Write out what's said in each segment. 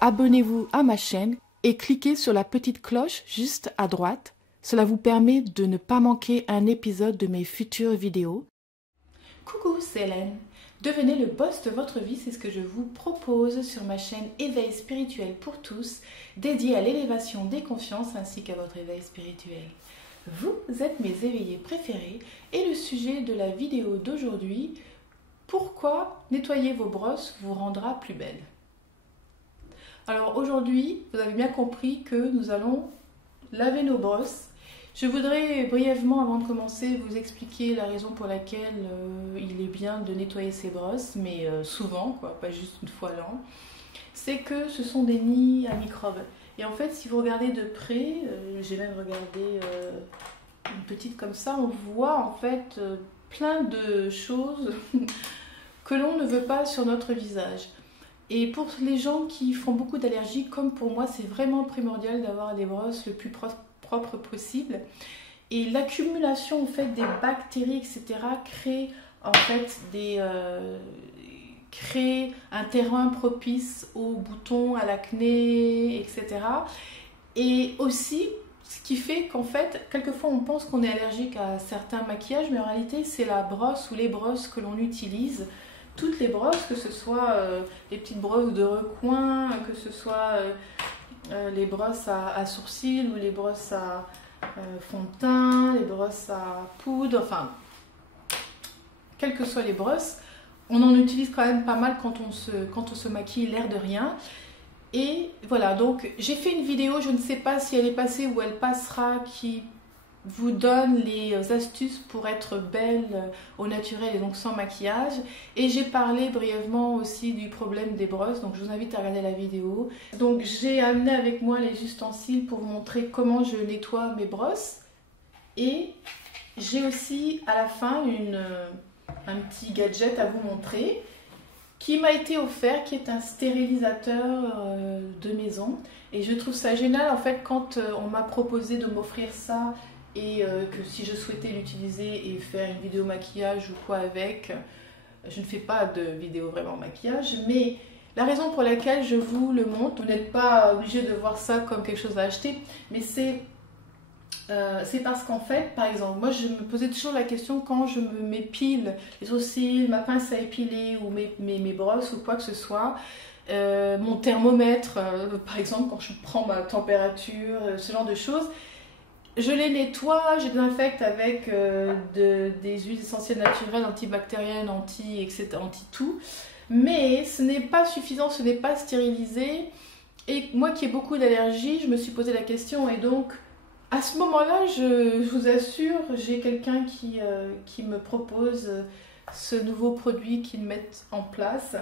abonnez-vous à ma chaîne et cliquez sur la petite cloche juste à droite. Cela vous permet de ne pas manquer un épisode de mes futures vidéos. Coucou, c'est Hélène. Devenez le boss de votre vie, c'est ce que je vous propose sur ma chaîne Éveil spirituel pour tous, dédiée à l'élévation des consciences ainsi qu'à votre éveil spirituel. Vous êtes mes éveillés préférés et le sujet de la vidéo d'aujourd'hui, pourquoi nettoyer vos brosses vous rendra plus belle. Alors aujourd'hui, vous avez bien compris que nous allons laver nos brosses. Je voudrais brièvement, avant de commencer, vous expliquer la raison pour laquelle il est bien de nettoyer ses brosses, mais souvent, quoi, pas juste une fois l'an. C'est que ce sont des nids à microbes. Et en fait, si vous regardez de près, j'ai même regardé une petite comme ça, on voit en fait plein de choses que l'on ne veut pas sur notre visage. Et pour les gens qui font beaucoup d'allergies, comme pour moi, c'est vraiment primordial d'avoir des brosses le plus propre possible. Et l'accumulation en fait des bactéries, etc., crée en fait crée un terrain propice aux boutons, à l'acné, etc. Et aussi, ce qui fait qu'en fait, quelquefois on pense qu'on est allergique à certains maquillages, mais en réalité c'est la brosse ou les brosses que l'on utilise. Toutes les brosses, que ce soit les petites brosses de recoin, que ce soit les brosses à sourcils ou les brosses à fond de teint, les brosses à poudre, enfin, quelles que soient les brosses, on en utilise quand même pas mal quand on se maquille, l'air de rien. Et voilà, donc j'ai fait une vidéo, je ne sais pas si elle est passée ou elle passera, qui vous donne les astuces pour être belle au naturel et donc sans maquillage. Et j'ai parlé brièvement aussi du problème des brosses, donc je vous invite à regarder la vidéo. Donc j'ai amené avec moi les ustensiles pour vous montrer comment je nettoie mes brosses. Et j'ai aussi à la fin un petit gadget à vous montrer qui m'a été offert, qui est un stérilisateur de maison. Et je trouve ça génial en fait quand on m'a proposé de m'offrir ça et que si je souhaitais l'utiliser et faire une vidéo maquillage ou quoi avec, je ne fais pas de vidéo vraiment maquillage, mais la raison pour laquelle je vous le montre, vous n'êtes pas obligé de voir ça comme quelque chose à acheter, mais c'est parce qu'en fait, par exemple, moi je me posais toujours la question quand je m'épile les sourcils, ma pince à épiler ou mes brosses ou quoi que ce soit, mon thermomètre, par exemple quand je prends ma température, ce genre de choses, je les nettoie, je les désinfecte avec des huiles essentielles naturelles, antibactériennes, anti-tout. Mais ce n'est pas suffisant, ce n'est pas stérilisé. Et moi qui ai beaucoup d'allergies, je me suis posé la question. Et donc, à ce moment-là, je vous assure, j'ai quelqu'un qui me propose ce nouveau produit qu'ils mettent en place.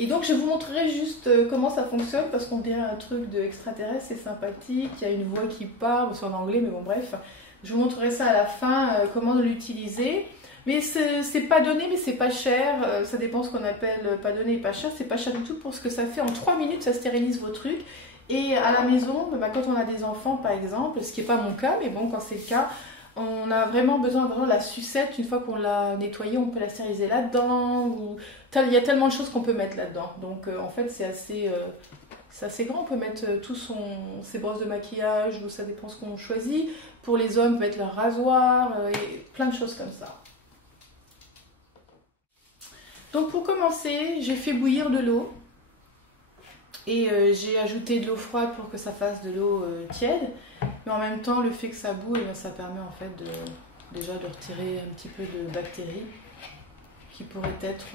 Et donc je vous montrerai juste comment ça fonctionne parce qu'on dirait un truc d'extraterrestre, c'est sympathique, il y a une voix qui parle, c'est en anglais mais bon bref. Je vous montrerai ça à la fin, comment l'utiliser. Mais c'est pas donné mais c'est pas cher, ça dépend ce qu'on appelle pas donné et pas cher, c'est pas cher du tout pour ce que ça fait. En 3 minutes ça stérilise vos trucs. Et à la maison, bah, quand on a des enfants par exemple, ce qui n'est pas mon cas, mais bon quand c'est le cas, on a vraiment besoin de la sucette. Une fois qu'on l'a nettoyée, on peut la stériliser là-dedans. Il y a tellement de choses qu'on peut mettre là-dedans. Donc en fait, c'est assez grand. On peut mettre ses brosses de maquillage, ou ça dépend ce qu'on choisit. Pour les hommes, on peut mettre leur rasoir, et plein de choses comme ça. Donc pour commencer, j'ai fait bouillir de l'eau. Et j'ai ajouté de l'eau froide pour que ça fasse de l'eau tiède. Mais en même temps, le fait que ça boue, ça permet en fait déjà de retirer un petit peu de bactéries qui pourraient être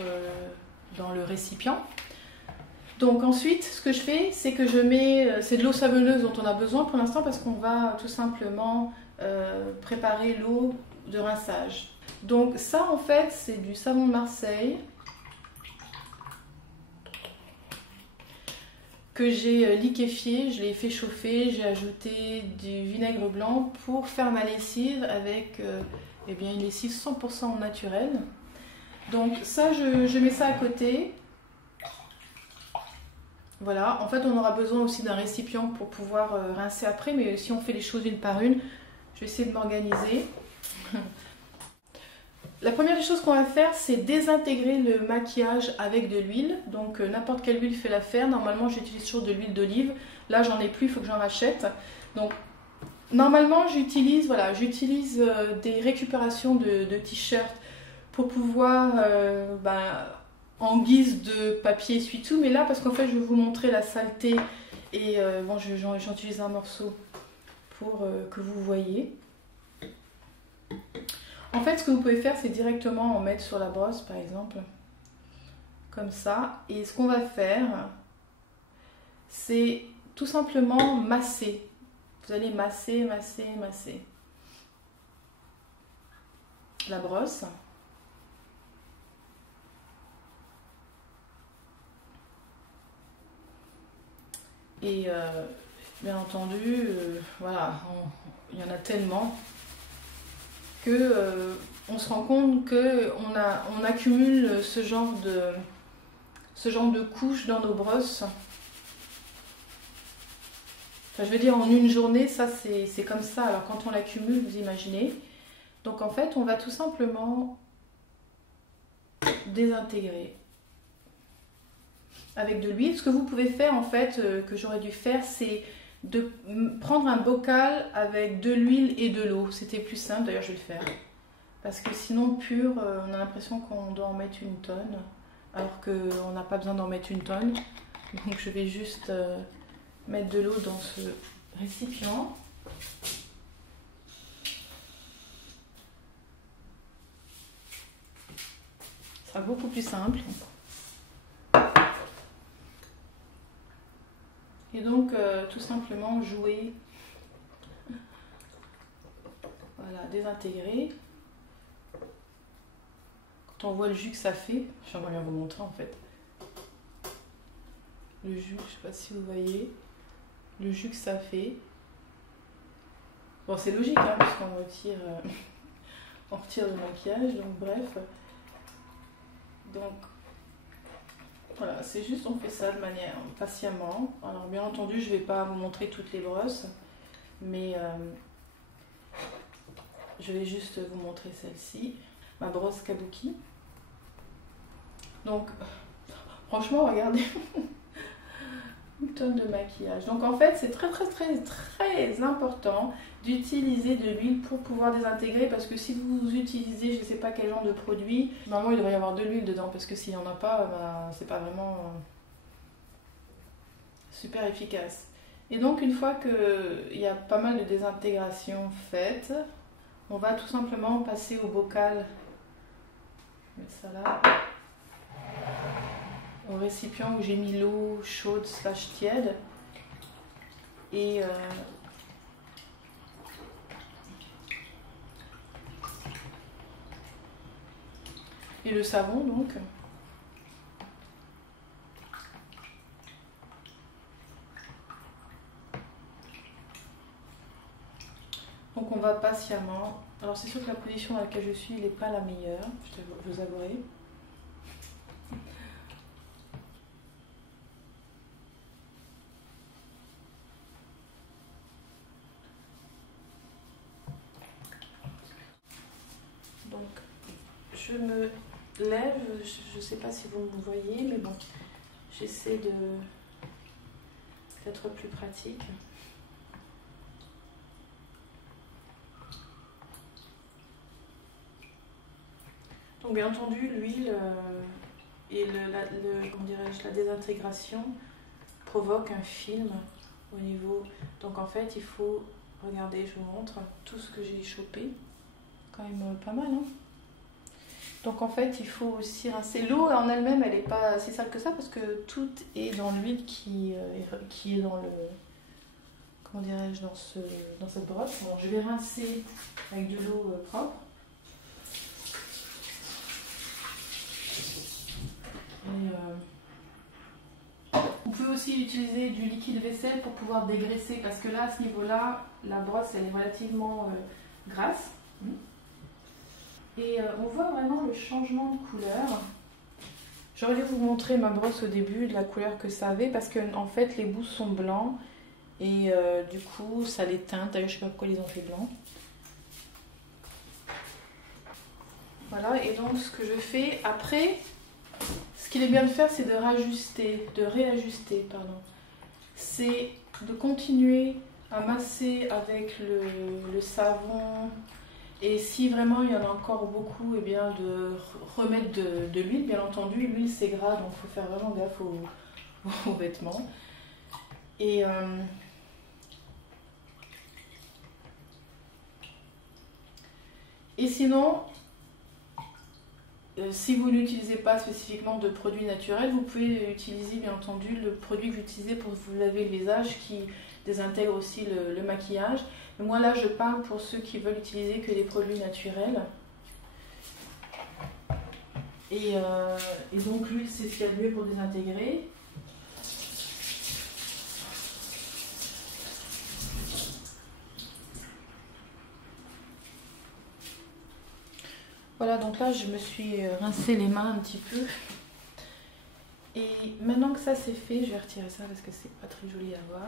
dans le récipient. Donc ensuite, ce que je fais, c'est que je mets, c'est de l'eau savonneuse dont on a besoin pour l'instant parce qu'on va tout simplement préparer l'eau de rinçage. Donc ça en fait, c'est du savon de Marseille que j'ai liquéfié, je l'ai fait chauffer, j'ai ajouté du vinaigre blanc pour faire ma lessive avec eh bien, une lessive 100% naturelle. Donc ça, je mets ça à côté. Voilà, en fait on aura besoin aussi d'un récipient pour pouvoir rincer après, mais si on fait les choses une par une, je vais essayer de m'organiser. la première des choses qu'on va faire, c'est désintégrer le maquillage avec de l'huile. Donc n'importe quelle huile fait l'affaire. Normalement, j'utilise toujours de l'huile d'olive. Là, j'en ai plus, il faut que j'en rachète. Donc normalement, j'utilise des récupérations de t-shirts pour pouvoir, en guise de papier essuie-tout. Mais là, parce qu'en fait, je vais vous montrer la saleté. Et bon, j'utilise un morceau pour que vous voyez. En fait, ce que vous pouvez faire, c'est directement en mettre sur la brosse, par exemple. Comme ça. Et ce qu'on va faire, c'est tout simplement masser. Vous allez masser, masser, masser la brosse. Et bien entendu, voilà, il y en a tellement que on se rend compte qu'on accumule ce genre de couches dans nos brosses. Enfin, je veux dire, en une journée, ça c'est comme ça. Alors quand on l'accumule, vous imaginez. Donc en fait, on va tout simplement désintégrer avec de l'huile. Ce que vous pouvez faire en fait, que j'aurais dû faire, c'est de prendre un bocal avec de l'huile et de l'eau. C'était plus simple, d'ailleurs je vais le faire. Parce que sinon, pur, on a l'impression qu'on doit en mettre une tonne. Alors qu'on n'a pas besoin d'en mettre une tonne. Donc je vais juste mettre de l'eau dans ce récipient. Ce sera beaucoup plus simple. Et donc, tout simplement jouer, voilà, désintégrer. Quand on voit le jus que ça fait, j'aimerais bien vous montrer en fait. Le jus, je ne sais pas si vous voyez, le jus que ça fait. Bon, c'est logique, hein, puisqu'on retire, on retire le maquillage, donc bref. Donc, voilà, c'est juste, on fait ça de manière patiemment. Alors bien entendu, je ne vais pas vous montrer toutes les brosses, mais je vais juste vous montrer celle-ci, ma brosse Kabuki. Donc, franchement, regardez, une tonne de maquillage. Donc en fait, c'est très important d'utiliser de l'huile pour pouvoir désintégrer, parce que si vous utilisez, je ne sais pas quel genre de produit, normalement il devrait y avoir de l'huile dedans, parce que s'il n'y en a pas, c'est pas vraiment super efficace. Et donc une fois qu'il y a pas mal de désintégration faite, on va tout simplement passer au bocal, mettre ça là, au récipient où j'ai mis l'eau chaude / tiède, et le savon donc. Donc on va patiemment. Alors c'est sûr que la position dans laquelle je suis n'est pas la meilleure, je vous avouerai. Donc je me lève, je ne sais pas si vous me voyez, mais bon, j'essaie d'être plus pratique. Donc bien entendu, l'huile et comment dirais-je, la désintégration provoque un film au niveau. Donc en fait, il faut, regardez, je vous montre tout ce que j'ai chopé. Quand même pas mal, hein. Donc en fait, il faut aussi rincer. L'eau en elle-même, elle n'est pas si sale que ça, parce que tout est dans l'huile qui est dans le, comment dirais-je, dans cette brosse. Bon, je vais rincer avec de l'eau propre. Vous pouvez aussi utiliser du liquide vaisselle pour pouvoir dégraisser, parce que là, à ce niveau-là, la brosse, elle est relativement grasse. Et on voit vraiment le changement de couleur. J'aurais dû vous montrer ma brosse au début, de la couleur que ça avait, parce que en fait les bouts sont blancs et du coup ça les teinte. D'ailleurs je sais pas pourquoi ils ont fait blanc. Voilà, et donc ce que je fais après, ce qu'il est bien de faire, c'est de réajuster, pardon. C'est de continuer à masser avec le savon. Et si vraiment il y en a encore beaucoup, eh bien de remettre de l'huile, bien entendu. L'huile c'est gras, donc il faut faire vraiment gaffe aux vêtements. Et sinon, si vous n'utilisez pas spécifiquement de produits naturels, vous pouvez utiliser bien entendu le produit que j'utilisais pour vous laver le visage qui désintègre aussi le maquillage. Mais moi là je parle pour ceux qui veulent utiliser que des produits naturels. Et donc l'huile c'est ce qu'il y a de mieux pour désintégrer. Voilà, donc là je me suis rincé les mains un petit peu. Et maintenant que ça c'est fait, je vais retirer ça parce que c'est pas très joli à voir.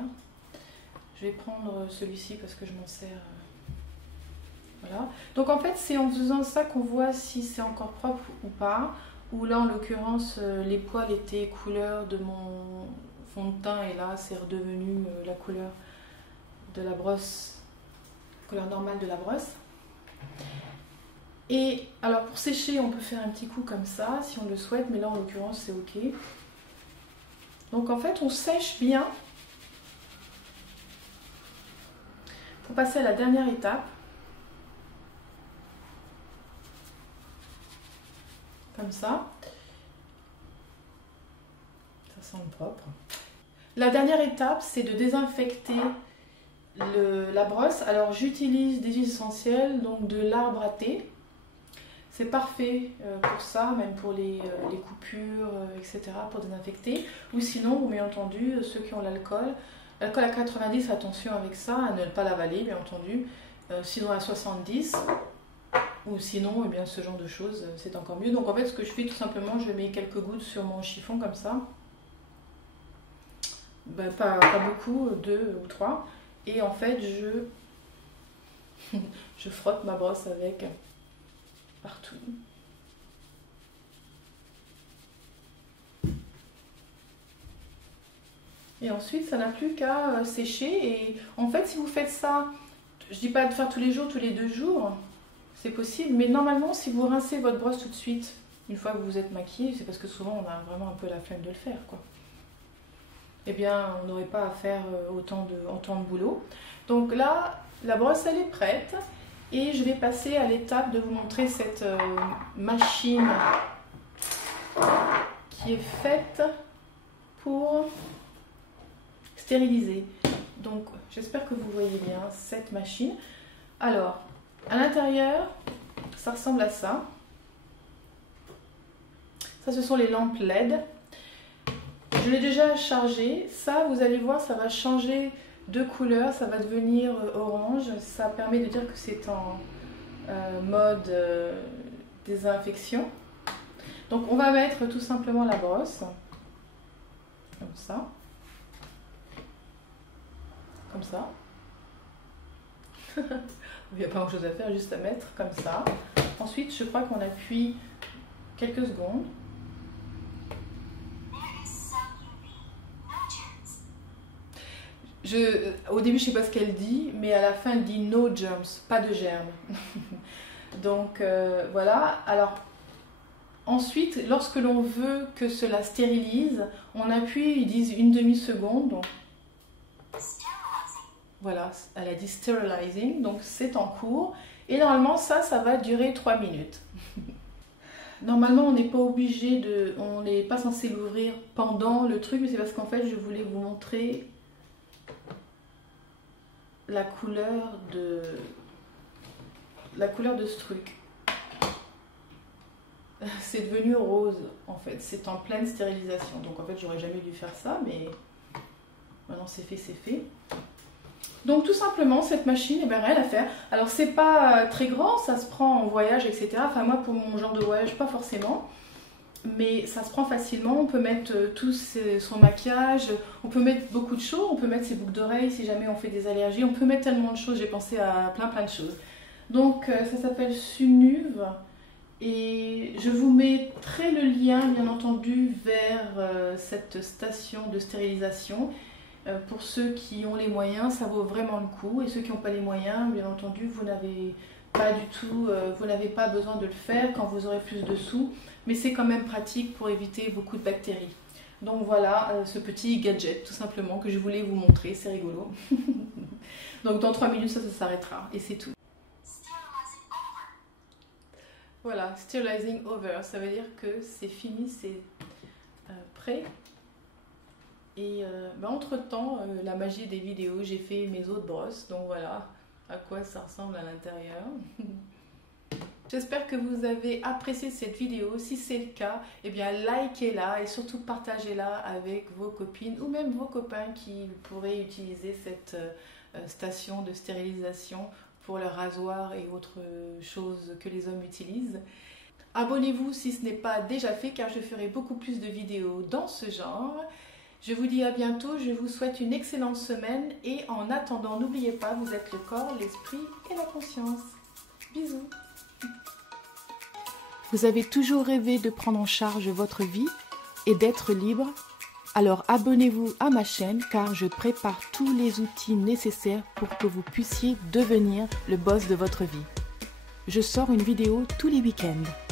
Je vais prendre celui-ci parce que je m'en sers. Voilà. Donc en fait c'est en faisant ça qu'on voit si c'est encore propre ou pas. Ou là en l'occurrence les poils étaient couleur de mon fond de teint et là c'est redevenu la couleur de la brosse, couleur normale de la brosse. Et alors pour sécher on peut faire un petit coup comme ça si on le souhaite, mais là en l'occurrence c'est ok. Donc en fait on sèche bien pour passer à la dernière étape. Comme ça. Ça sent le propre. La dernière étape c'est de désinfecter la brosse. Alors j'utilise des huiles essentielles, donc de l'arbre à thé. C'est parfait pour ça, même pour les coupures, etc., pour désinfecter. Ou sinon, bien entendu, ceux qui ont l'alcool. L'alcool à 90, attention avec ça, à ne pas l'avaler, bien entendu. Sinon à 70, ou sinon, eh bien, ce genre de choses, c'est encore mieux. Donc en fait, ce que je fais tout simplement, je mets quelques gouttes sur mon chiffon comme ça. Ben, pas beaucoup, 2 ou 3. Et en fait, je frotte ma brosse avec partout. Et ensuite, ça n'a plus qu'à sécher. Et en fait, si vous faites ça, je dis pas de faire tous les jours, tous les 2 jours, c'est possible. Mais normalement, si vous rincez votre brosse tout de suite, une fois que vous êtes maquillé, c'est parce que souvent on a vraiment un peu la flemme de le faire, quoi. Eh bien, on n'aurait pas à faire autant de boulot. Donc là, la brosse, elle est prête. Et je vais passer à l'étape de vous montrer cette machine qui est faite pour stériliser. Donc j'espère que vous voyez bien cette machine. Alors, à l'intérieur, ça ressemble à ça. Ça, ce sont les lampes LED. Je l'ai déjà chargé. Ça, vous allez voir, ça va changer de couleur, ça va devenir orange. Ça permet de dire que c'est en mode désinfection. Donc on va mettre tout simplement la brosse comme ça, comme ça. Il n'y a pas grand chose à faire, juste à mettre comme ça. Ensuite je crois qu'on appuie quelques secondes. Au début, je ne sais pas ce qu'elle dit, mais à la fin, elle dit no germs, pas de germes. Donc voilà. Alors ensuite, lorsque l'on veut que cela stérilise, on appuie, ils disent une demi-seconde. Donc voilà, elle a dit sterilizing, donc c'est en cours. Et normalement, ça va durer 3 minutes. Normalement, on n'est pas obligé on n'est pas censé l'ouvrir pendant le truc, mais c'est parce qu'en fait, je voulais vous montrer la couleur de ce truc. C'est devenu rose en fait, c'est en pleine stérilisation, donc en fait j'aurais jamais dû faire ça, mais maintenant c'est fait, c'est fait. Donc tout simplement cette machine, eh bien, rien à faire. Alors c'est pas très grand, ça se prend en voyage, etc. Enfin moi pour mon genre de voyage pas forcément, mais ça se prend facilement. On peut mettre tout son maquillage, on peut mettre beaucoup de choses, on peut mettre ses boucles d'oreilles si jamais on fait des allergies, on peut mettre tellement de choses, j'ai pensé à plein de choses. Donc ça s'appelle Sunuve Et je vous mettrai le lien, bien entendu, vers cette station de stérilisation. Pour ceux qui ont les moyens, ça vaut vraiment le coup. Et ceux qui n'ont pas les moyens, bien entendu, vous n'avez pas besoin de le faire quand vous aurez plus de sous. Mais c'est quand même pratique pour éviter beaucoup de bactéries. Donc voilà, ce petit gadget, tout simplement, que je voulais vous montrer. C'est rigolo. Donc dans 3 minutes, ça s'arrêtera. Et c'est tout. Voilà, sterilizing over, ça veut dire que c'est fini, c'est prêt. Et entre-temps, la magie des vidéos, j'ai fait mes autres brosses, donc voilà à quoi ça ressemble à l'intérieur. J'espère que vous avez apprécié cette vidéo. Si c'est le cas, eh bien likez-la et surtout partagez-la avec vos copines ou même vos copains qui pourraient utiliser cette station de stérilisation pour le rasoir et autres choses que les hommes utilisent. Abonnez-vous si ce n'est pas déjà fait car je ferai beaucoup plus de vidéos dans ce genre. Je vous dis à bientôt, je vous souhaite une excellente semaine et en attendant, n'oubliez pas, vous êtes le corps, l'esprit et la conscience. Bisous. Vous avez toujours rêvé de prendre en charge votre vie et d'être libre? Alors abonnez-vous à ma chaîne car je prépare tous les outils nécessaires pour que vous puissiez devenir le boss de votre vie. Je sors une vidéo tous les week-ends.